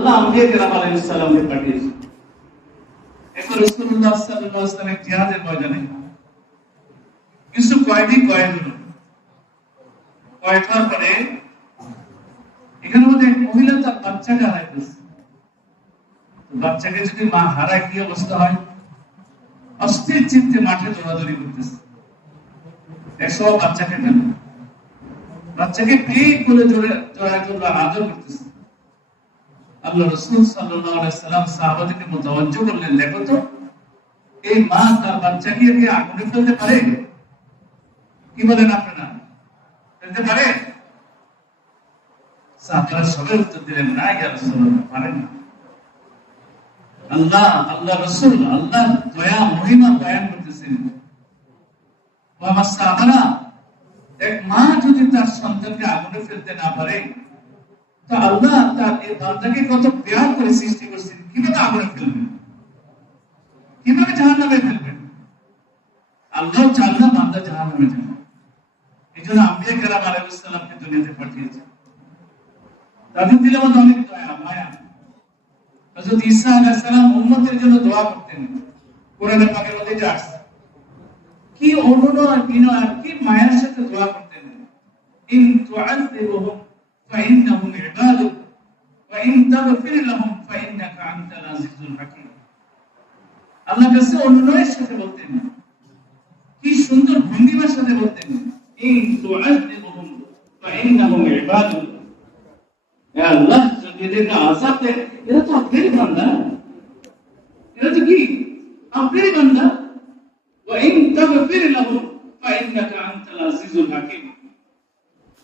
আল্লাহ পাঠিয়েছেন এখন রাসূলুল্লাহ সাল্লাল্লাহু আলাইহি জিহাদের ময়দানে কিছু কয়দি কয়েদ হলো। কয়েদ হওয়ার পরে এখানে মধ্যে মহিলা তার বাচ্চাকে বাচ্চাকে যদি মা হারায়, কি অবস্থা হয়? অস্থির চিত্তে মাঠে দৌড়াদৌড়ি করতেছে। একশো বাচ্চাকে বাচ্চাকে পেয়ে করে জোরে জড়ায় আদর করতেছে? আল্লাহ রসুল সাল্লাম সাহাবাদেরকে মুতাওয়াজ্জ করলেন, দেখো তো, এই মা তার বাচ্চাকে কি আগুনে ফেলতে পারে? কি বলেন আপনারা? ফেলতে পারে? আল্লাহ আল্লাহ রসুল, আল্লাহ দয়া, মহিমা বয়ান করতেছেন। আমার সাহাবারা, এক মা যদি তার সন্তানকে আগুনে ফেলতে না পারে তো আল্লাহ তার এই বান্দাকে কত প্যার করে সৃষ্টি করছেন। কীভাবে আগুনে ফেলবেন? কীভাবে জাহান নামে ফেলবেন? আল্লাহ চান না বান্দা জাহান নামে যাবে। এই জন্য আম্বিয়া কেরাম আলাইহিসসালামকে দুনিয়াতে পাঠিয়েছেন। তাদের দিলে আমাদের অনেক দয়া, মায়া। হযরত ঈসা আলাইহিস সালাম জন্য দোয়া করতেন। কোরআনে পাকের মধ্যে যা আছে কি অনুনয়, বিনয়, কি মায়ের সাথে দোয়া করতেন। ইন তুআযিবুহুম ফাইন্নাহুম ইবাদুক ওয়া ইন তাগফির লাহুম ফাইন্নাকা আনতাল আজিজুল হাকীম আল্লাহ কাছে অনুনয়ের সাথে বলতেন কি সুন্দর ভঙ্গিমার সাথে বলতেন ইন তুআযিবুহুম ফাইন্নাহুম ইবাদুক হে আল্লাহ যদি এদেরকে আযাব দেন এরা তো আপনারই বান্দা এরা তো কি আপনারই বান্দা وإن تغفر لهم فإنك أنت العزيز الحكيم হে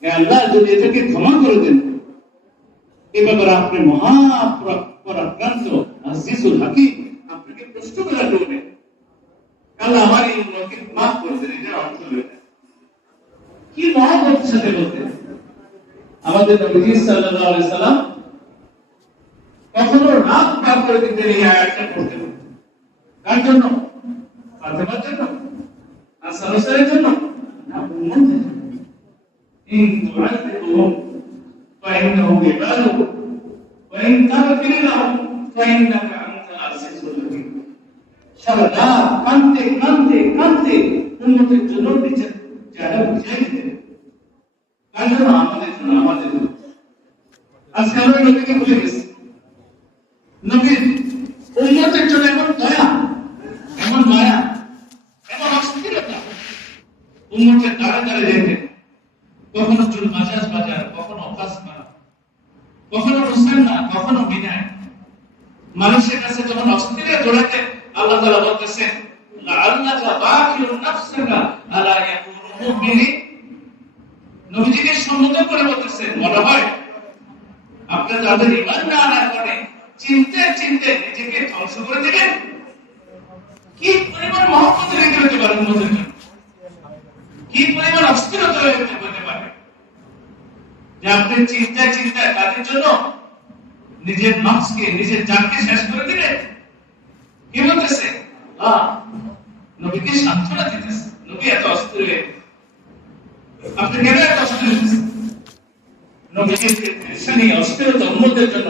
আল্লাহ যদি এটাকে ক্ষমা করে দেন, এ ব্যাপারে আপনি মহা আজিজুল হাকিম আপনাকে প্রশ্ন করা করবেন আল্লাহ আমার এই উম্মতকে মাফ করে দেন, এটা অর্থ কি মহব্বতের সাথে বলতেন আমাদের নবী সাল্লাল্লাহু আলাইহি সাল্লাম কখনো রাত পার করে দিতেন এই আয়াতটা পড়তেন কার জন্য? ফাতেমার জন্য? আর সালসালের জন্য? ইবাদুক ওয়া ইন তাগফির লাহুম ফাইন্নাকা আনতাল আজিজুল হাকীম সারা রাত কাঁদতে কাঁদতে উম্মতের জন্য নিজের জায়গা বুঝাই দিতেন জন্য আমাদের জন্য আমাদের জন্য আজকে আমরা নবীকে ভুলে গেছি নবীর উম্মতের জন্য এমন দয়া এমন মায়া এমন অস্থিরতা উম্মতের দ্বারা দ্বারা যেতেন কখনো চুল মাজাজ বাজার, কখনো মারা কখনো রুসান্না কখনো বিনায় মানুষের কাছে যখন অস্থিরে দৌড়াতেন আল্লাহ তাআলা বলতেছেন করে বলতেছেন হয় আপনি তাদের ইমান না নিজেকে ধ্বংস করে দিলেন কি পরিমাণ মহব্বত রেখে হতে পারে উন্মতের জন্য? কি পরিমাণ অস্থিরতা হতে পারে যে আপনি চিন্তায় চিন্তায় তাদের জন্য নিজের নফসকে, নিজের জানকে শেষ করে দিলেন। কি বলতেছে? নবীকে সান্ত্বনা দিতেছে। নবী এত অস্থির হয়ে আপনি কেন এত অস্থির অস্থিরতা উন্মতের জন্য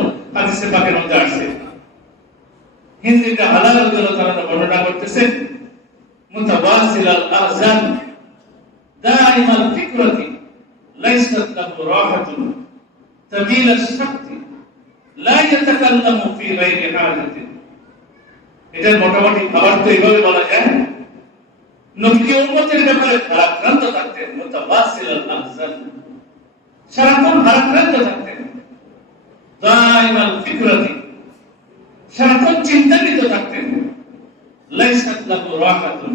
হিন্দিতে হালাল আল্লাহ করতেছেন দাইম আল ফিকরাতি লাইসাত লাহু রাহাতুন তামিল আল শাক্তি লা ইয়াতাকাল্লামু ফি গায়রি হাজাতিন এটা মোটামুটি আবার তো এইভাবে বলা যায় নবী উম্মতের ব্যাপারে ভারাক্রান্ত থাকতেন মুতাওয়াসিল আল আহজান সারাক্ষণ ভারাক্রান্ত থাকতেন দাইম আল ফিকরাতি সারাক্ষণ চিন্তান্বিত থাকতেন লাইসাত লাহু রাহাতুন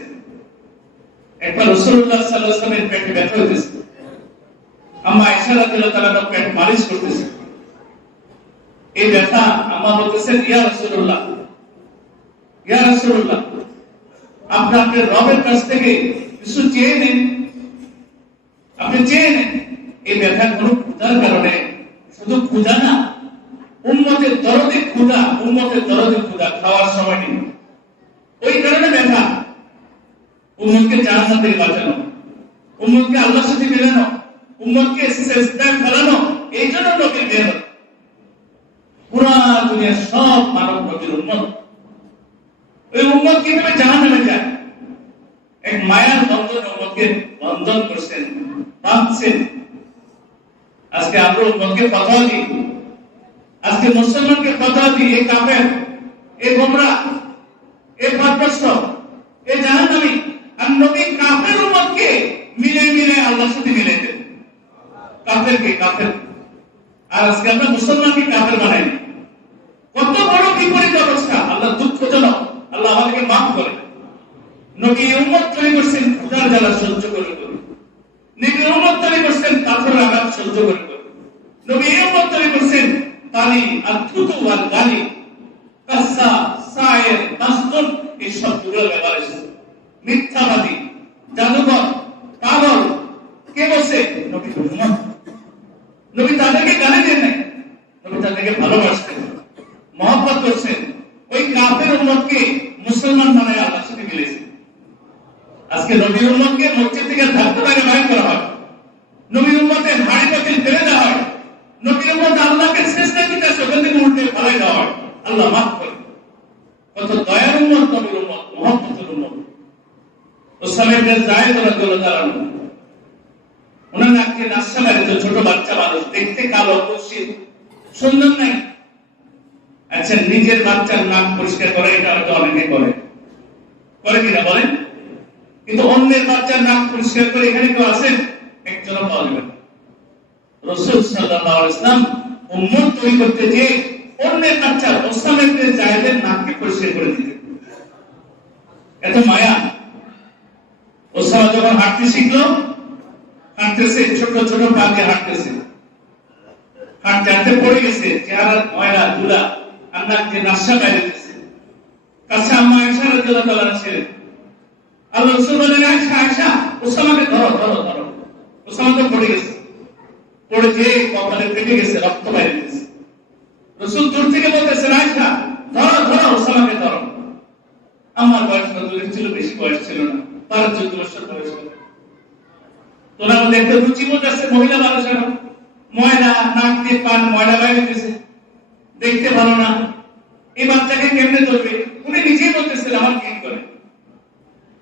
একবার আলাইহি ওয়াসাল্লামের পেটে ব্যথা হইতেছে। আম্মা আয়েশা রাদিয়াল্লাহু তাআলা পেট মালিশ করতেছে। এই ব্যথা আম্মা বলতেছেন, ইয়া রাসূলুল্লাহ ইয়া রাসূলুল্লাহ, আপনি আপনার রবের কাছ থেকে কিছু চেয়ে নেন। আপনি চেয়ে নেন। এই ব্যথা কোনো ক্ষুধার কারণে, শুধু ক্ষুধা না উন্মতের দরদে ক্ষুধা উন্মতের দরদে ক্ষুধা, খাওয়ার সময় নেই। ওই কারণে ব্যথা। উম্মতকে জাহান্নাম থেকে বাঁচানো, উম্মতকে আল্লাহর সাথে মেলানো, উম্মতকে সেজদায় ফেলানো, এই জন্য নবীর মেহনত পুরা দুনিয়ার সব মানব নবীর উম্মত। ওই উম্মত কীভাবে জাহান্নামে যায়? এক মায়ার বন্ধন উম্মতকে বন্ধন করছেন বাঁধছেন আজকে আমরা উম্মতকে কথা দিই। আজকে মুসলমানকে কথা দিই এই কাফের এই গোমরা এই পাদপ্রস্ত এই জাহান্নামী। নবী কাফের উম্মতকে মিলে মিলে আল্লাহর সাথে মিলে দেন। কাফেরকে, কাফের। আর আজকে আমরা মুসলমানকে কাফের বানাই কত বড় বিপরীত অবস্থা। আল্লাহ দুঃখজনক। আল্লাহ আমাদেরকে মাফ করে নবী উম্মত তৈরি করছেন ক্ষুধার জ্বালা সহ্য করে করে। নবী উম্মত তৈরি করছেন পাথরের আঘাত সহ্য করে করে। নবী উম্মত তৈরি করছেন তালি আর গালি কাসা সায়ের নাস্তুন এই শব্দগুলো ব্যবহার এসেছে মিথ্যাবাদী জাদুকর পাগল কে বলছে নবী উম্মত নবী তাদেরকে গালি দেন নাই নবী তাদেরকে ভালোবাসতেন মহব্বত করছেন ওই কাফের উম্মতকে মুসলমান বানায় আল্লাহর সাথে মিলেছে আজকে নবীর উম্মতকে মসজিদ থেকে ধাক্কা মেরে বাইর করা হয়। নবীর উম্মতের হাড়ি পাতিল ফেলে দেওয়া হয়। নবীর উম্মত আল্লাহকে চেষ্টা দিতে ওখান থেকে উল্টে ফেলাই দেওয়া হয়। আল্লাহ মাফ করে কত দয়ার উম্মত নবীর উম্মত, মহব্বতের উম্মত। ওসামা ইবনে জায়েদ রাদিয়াল্লাহু তাআলা ওনার নাককে নাস্তা মারিত ছোট বাচ্চা মানুষ, দেখতে কালো কুৎসিত সুন্দর নাই? আচ্ছা নিজের বাচ্চার নাক পরিষ্কার করে, এটা অনেকে করে। করে কিনা বলেন? কিন্তু অন্যের বাচ্চার নাক পরিষ্কার করে এখানে কেউ আছেন? একজনও পাওয়া। রসুল আলাইহি ইসলাম তৈরি করতে যে অন্যের ইবনে জায়েদের নাককে পরিষ্কার করে দিতেন এত মায়া। যখন হাঁটতে শিখলো, হাঁটতেছে, ছোট ছোট পা দিয়ে হাঁটতেছে। হাঁটতে হাঁটতে পড়ে গেছে, চেহারা ময়লা, ধুলা আন্নাক যে নাশা বাইরে কাছে আয়েশা রাদিয়াল্লাহু তাআলা ছিলেন। আল্লাহ রাসূল বলেন ওসামাকে ধরো ধরো ধরো। ওসামা তো পড়ে গেছে। পড়ে কপালে গেছে, রক্ত বাইরে গেছে। রসুল দূর থেকে বলতেছেন আয়েশা ধরো ধরো, ওসামাকে ধরো। আমার বয়স ছিল, বেশি বয়স ছিল না। তার চোদ্দ বছর বয়স ছিল তোরা মধ্যে একটা আছে, মহিলা মানুষের। ময়লা, নাক দিয়ে পান, ময়লা বাইরে গেছে। দেখতে ভালো না। এই বাচ্চাকে কেমনে ধরবে? উনি নিজেই বলতেছেন আমার ঘিন করে?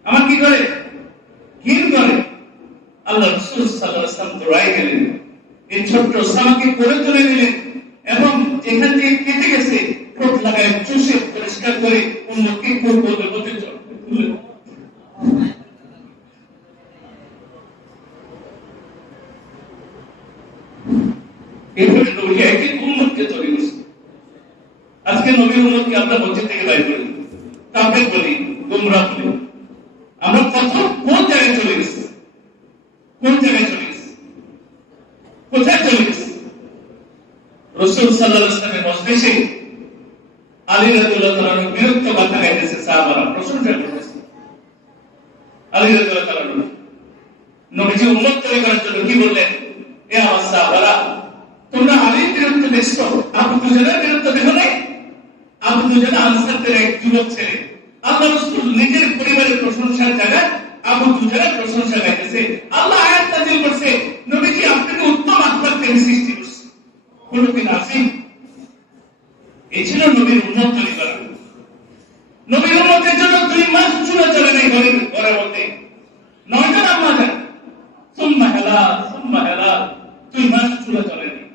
আমার কি করে? ঘিন করে? আল্লাহ রসুল ওয়াসাল্লাম দৌড়াই গেলেন এই ছোট্ট সামাকে করে তুলে নিলেন এবং যেখান থেকে কেটে গেছে, ঠোঁট লাগায় চুষে পরিষ্কার করে অন্যকে করবে বলতে তুলে এইভাবে নবী একই উম্মতকে তৈরি করছে আজকে নবীর উম্মতকে আমরা মসজিদ থেকে বাইর করি কাপের বলি গুমরা বলি আমরা কত কোন জায়গায় চলে গেছি কোন জায়গায় চলে গেছি কোথায় চলে গেছি রসুল ওয়াসাল্লামের মজলিসে আলী রাদিয়াল্লাহু তাআলা বিরক্ত কথা গাইতেছে সাহাবারা প্রশংসা করতেছে। আলী তাআলা নবীজি করার জন্য কি বললেন? এ আমার সাহাবারা, তোমরা আলীর বিরুদ্ধে দেখছ আবু দুজনের বিরুদ্ধে দেখো নাই? আবু দুজন আনসারদের এক যুবক ছেলে। আল্লাহ রাসূল নিজের পরিবারের প্রশংসার জায়গায় আবু দুজনের প্রশংসা গাইতেছে আল্লাহ আয়াত নাযিল করছে নবীজি আপনাকে উত্তম আত্মার থেকে সৃষ্টি করছে কোনদিন আসেন এই ছিল নবীর উন্নত তৈরি করা নবীর উন্মতের জন্য দুই মাস চুলা চলে নেই ঘরের ঘরের মধ্যে নয়জন আম্মা যায় সুম্মা হেলা সুম্মা হেলা দুই মাস চুলা চলে নেই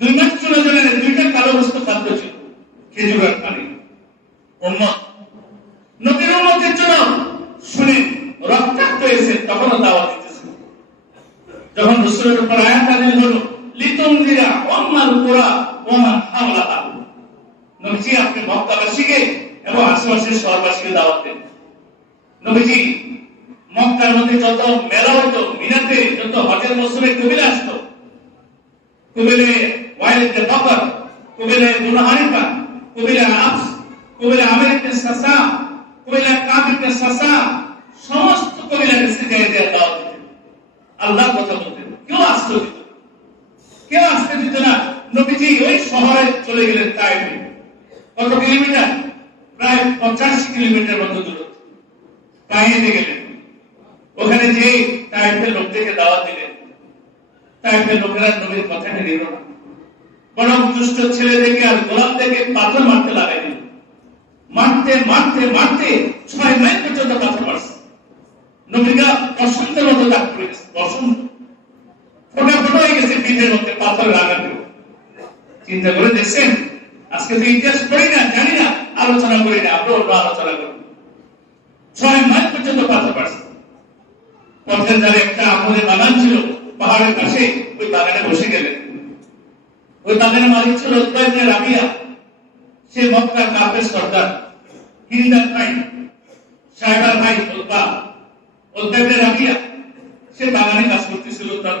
দুই মাস চলে চলে নেই দুইটা কালো বস্তু খাদ্য ছিল খেজুর আর পানি উম্মত নবীর উম্মতের জন্য শুনে রক্তাক্ত হয়েছে তখনও দাওয়াত দিতেছে। যখন রসুলের উপর আয়াত নাযিল হলো লিতুনদিরা উম্মাল কুরা ওয়া মান হাওলাহা নবীজি আপনি মক্কাবাসীকে এবং আশেপাশের শহরবাসীকে দাওয়াত দেন। নবীজি মক্কার মধ্যে যত মেলা হতো, মিনাতে যত মৌসুমে আসতো কবিলে ওয়াইল ইবনে বকর কবিলা ইবনে হানিফা কবিলা আফস কবিলা আমির ইবনে সাসা কবিলা কাব ইবনে সাসা সমস্ত কবিলা সিগারেটের দাওয়াত দিতেন আল্লাহ কথা বলতেন। কেউ আসতে দিত কেউ আসতে দিত না। নবীজি ওই শহরে চলে গেলেন তাইফে কত কিলোমিটার? প্রায় পঁচাশি কিলোমিটার মতো দূরত্ব। তাইফে গেলেন। ওখানে যে তাইফের লোকদেরকে দাওয়াত দিলেন। তাইফের লোকেরা নবীর কথাটা নিল না। বরং দুষ্ট ছেলেদেরকে আর গোলামদেরকে পাথর মারতে লাগাইলেন মারতে মারতে মারতে ছয় মাইল পর্যন্ত পাথর মারছে। নবীরা বসন্তের মতো দাগ পড়ে চিন্তা করে দেখছেন? আজকে তো ইতিহাস পড়ি না, জানি না, আলোচনা করি না অন্য আলোচনা ছয় মাইল পর্যন্ত পাথর পথের একটা আমাদের বাগান ছিল, পাহাড়ের পাশে, ওই বাগানে বসে গেলেন। ওই বাগানের মালিক ছিল উৎপাদনের রাবিয়া। সে মক্কার কাপের সর্দার। হিন্দার ভাই সাহেবার ভাই উৎপা উৎপাদনের রাবিয়া সে বাগানে কাজ করতেছিল তার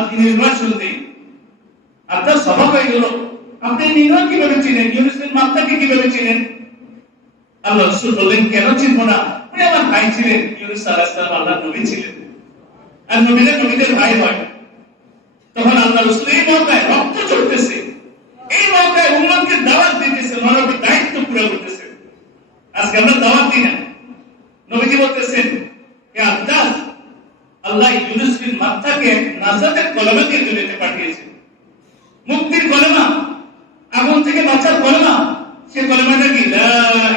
আপনি নির্বাচন শুনতেই আপনার হয়ে গেল আপনি কীভাবে চিনেন ইউনুস বিন মাত্তাকে কীভাবে চিনেন আল্লাহ রসুল বললেন কেন না উনি আমার ভাই ছিলেন আল্লাহর নবী ছিলেন আর নবীদের নবীদের ভাই হয় তখন আল্লাহ রসুল এই মৌকায় রক্ত চড়তেছে এই দাওয়াত দিতেছে মানবের দায়িত্ব পুরো করতেছে আজকে আমরা দাওয়াত দিই না নবীজি বলতেছেন আল্লাহ ইউনুস বিন মাত্তাকে নাজাতের কলমে দিয়ে দুনিয়াতে পাঠিয়েছে মুক্তির কলেমা আগুন থেকে বাঁচার কলেমা সে কলেমাটা কি লা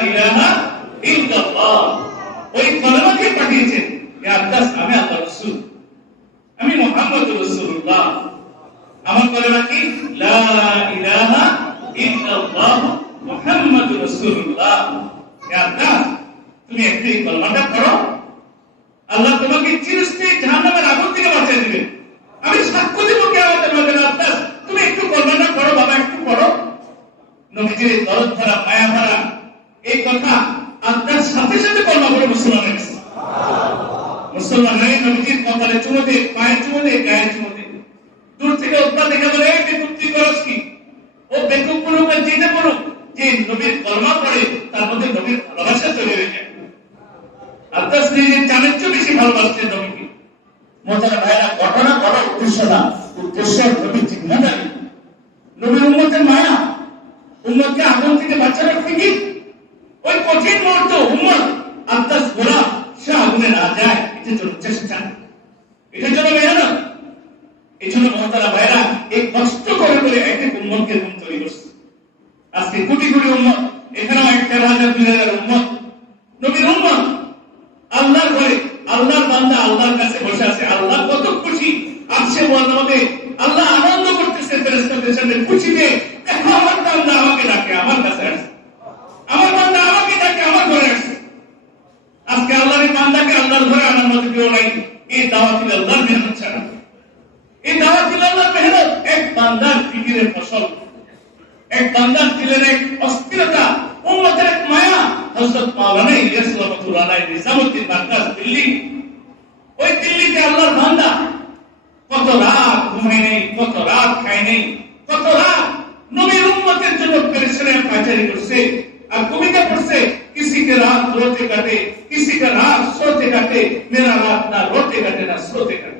ইলাহা ইল্লাল্লাহ ওই কলেমাকে পাঠিয়েছেন হে আব্দাস আমি আল্লাহ রাসূল আমি মুহাম্মদ রাসূলুল্লাহ আমার কলেমা কি লা ইলাহা ইল্লাল্লাহ মুহাম্মদ রাসূলুল্লাহ হে আব্দাস তুমি একটু এই কলেমাটা পড়ো আল্লাহ তোমাকে চিরস্থায়ী জাহান্নামের আগুন থেকে বাঁচিয়ে দিবে আমি সাক্ষ্য দিব কে আমাদের মাঝে আব্দাস তুমি একটু কল্পনা করো বাবা একটু পড়ো নবীজির এই দরদ ভরা মায়া ভরা এই কথা আব্দাস সাথে সাথে কল্পনা করে মুসলমান হয়েছে মুসলমান হয়ে নবীজির কপালে চুমো দিয়ে পায়ে চুমো দিয়ে গায়ে চুমো দিয়ে দূর থেকে উত্তর দেখে বলে এই বেকুব তুই করস কি ও বেকুব বলুক আর যেতে বলুক যে নবীর কলমা পড়ে তার মধ্যে নবীর ভালোবাসা তৈরি হয়ে যায় আব্দাস নিজের নবীকে মোতারা ভাইরা ঘটনা কষ্ট করে করে একটা উম্মতকে তৈরি আজকে কোটি কোটি উম্মত, এখানেও এক হাজার, দুই হাজার উম্মত নবীর উম্মত আল্লাহর ঘরে আল্লাহর বান্দা আল্লাহর কাছে বসে আছে আল্লাহ কত খুশি আসছে বলতে আল্লাহ আনন্দ করতেছে ফেরেশতাদের সামনে খুশিতে দেখো আমার বান্দা আমাকে ডাকে আমার কাছে আসছে আমার বান্দা আমাকে ডাকে আমার ঘরে আসছে আজকে আল্লাহর এই বান্দাকে আল্লাহর ঘরে আনার মতো কেউ নাই এই দাওয়াতিল আল্লাহর মেহনত ছাড়া এই দাওয়াতিল আল্লাহর মেহনত এক বান্দার ফিকিরের ফসল এক বান্দার দিলের এক অস্থিরতা উম্মতের এক মায়া হযরত মাওলানা ইলিয়াস রহমাতুল্লাহ আলাইহি নিজামউদ্দিন মার্কাজ দিল্লি ওই দিল্লিতে আল্লাহর বান্দা কত রাত ঘুমায় নেই কত রাত খায় নেই কত রাত নবীর উম্মতের জন্য পেরেশানের পাচারি করছে আর কবিতা পড়ছে किसी के रात रोते काटे किसी का रात सोते काटे मेरा रात ना रोते काटे ना सोते काटे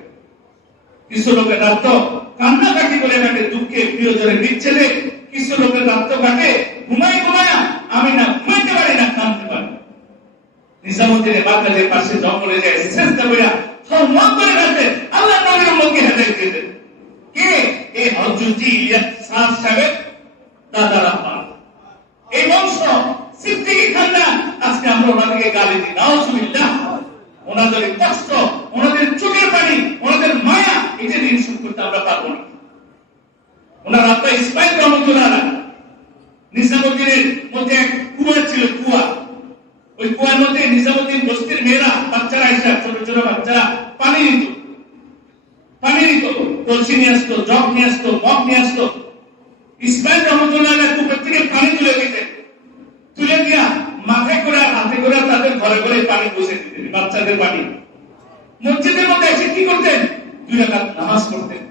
কিছু লোকের রাত তো কান্নাকাটি করে কাটে দুঃখে বুকে প্রিয়জনের বিচ্ছেদে কিছু লোকের রাত্র ঘাটে ঘুমাই ঘুমায়া আমি না ঘুমাইতে পারি না কাঁদতে পারি নিজামুদ্দিনের বাগদাদের পাশে জঙ্গলে যায় চেষ্টা করিয়া সব মন করে কাঁদতে আল্লাহ নবীর মুখে হেদায়ত দিতেন কে এই হজরতি ইলিয়াস সাহ সাহেবের দাদার আব্বা এই বংশ সিদ্দিকী খানদান আজকে আমরা ওনাদেরকে গালি দিই নাউজুবিল্লাহ ওনাদের কষ্ট ওনাদের চোখের পানি ওনাদের মায়া এটা দিন শুরু করতে আমরা পারব না ওনার আব্বা ইসমাইল রহমতুল্লাহ নিজামুদ্দিনের মধ্যে এক কুয়া ছিল কুয়া ওই কুয়ার মধ্যে নিজামুদ্দিন বস্তির মেয়েরা বাচ্চারা এসে ছোট ছোট বাচ্চারা পানি নিত পানি নিত কলসি নিয়ে আসতো, জগ নিয়ে আসতো, মগ নিয়ে আসতো। ইসমাইল রহমতুল্লাহ কুপের থেকে পানি তুলে দিতেন তুলে দিয়া মাথায় করে হাতে করে তাদের ঘরে ঘরে পানি পৌঁছে দিতেন বাচ্চাদের পানি মসজিদের মধ্যে এসে কি করতেন? দুই রাকাত নামাজ পড়তেন।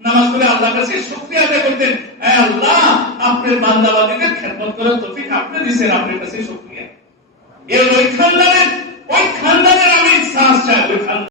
নামাজ পড়ে আল্লাহর কাছে শুকরিয়া আদায় করতেন। হে আল্লাহ, আপনার বান্দাবাদীদের খেদমত করার তৌফিক আপনি আপনার কাছে শুকরিয়া। এর ওই খানদানের।